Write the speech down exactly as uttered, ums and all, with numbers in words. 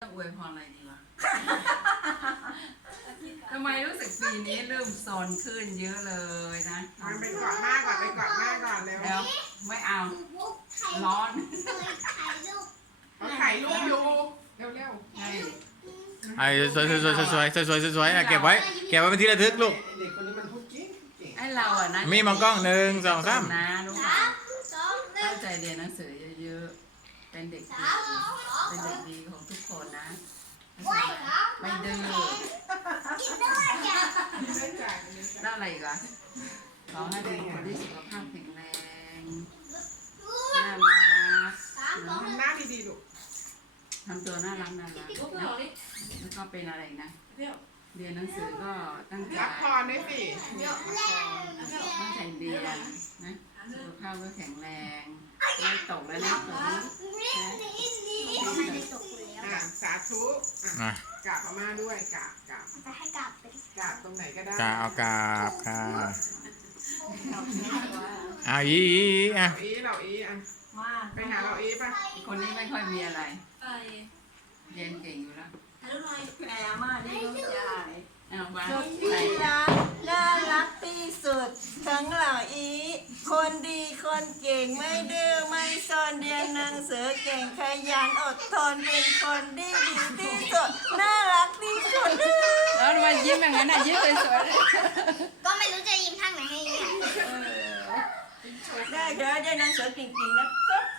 อวยพรอะไรดีวะทำไมรู้สึกปีนี้เริ่มโซนขึ้นเยอะเลยนะมันไปกอดแม่ก่อนไปกอดแม่ก่อนเร็วเดี๋ยวไม่เอาร้อนเขาถ่ายรูปอยู่เร็วให้ไอ้สวยสวยสวยสวยสวยสวยสวยสวยอ่ะเก็บไว้เก็บไว้เป็นที่ระลึกลูกๆเด็กคนนี้มันพูดเก่งเก่งไอเราอ่ะนะมีมองกล้องหนึ่งสองสามนะลูกตั้งใจเรียนหนังสือเยอะๆเป็นเด็กดีเป็นเด็กดีของทุกคนนะไม่ดื้อได้จ่ายเลยแล้วอะไรอีกอ่ะขอให้เป็นคนที่สุขภาพแข็งแรงน่ารักทำหน้าดีๆลูกทำตัวน่ารักน่ารักนะแล้วก็เป็นอะไรอีกนะเรียนหนังสือก็ตั้งใจรับพรด้วยสิตั้งใจเรียนนะสุขภาพก็แข็งแรงไม่ตกแล้วนะตกนะอ่ะสาธุอ่ะอ่ะกราบอาม่าด้วยกราบกราบจะให้กลับไปกราบตรงไหนก็ได้กาเอากาบค่ะเอาอีอีอีอ่ะเราอีเราอีอ่ะว่าไปหาเราอีป่ะคนนี้ไม่ค่อยมีอะไรไปเรียนเก่งอยู่แล้วถ่ายรูปหน่อยแอมาดีลูกชายเอาบ้าสุดที่รักน่ารักที่สุดทั้งเหล่าอีคนดีคนเก่งไม่ดื้อไม่ซนเรียนหนังสือเก่งขยันอดทนเป็นคนดีดีที่สุดน่ารักที่สุดแล้วมายิ้มอย่างนั้นอ่ะยิ้มสวยก็ไม่รู้จะยิ้มทางไหนให้ยิ้มได้เด้อได้หนังสือเก่งๆนะครับ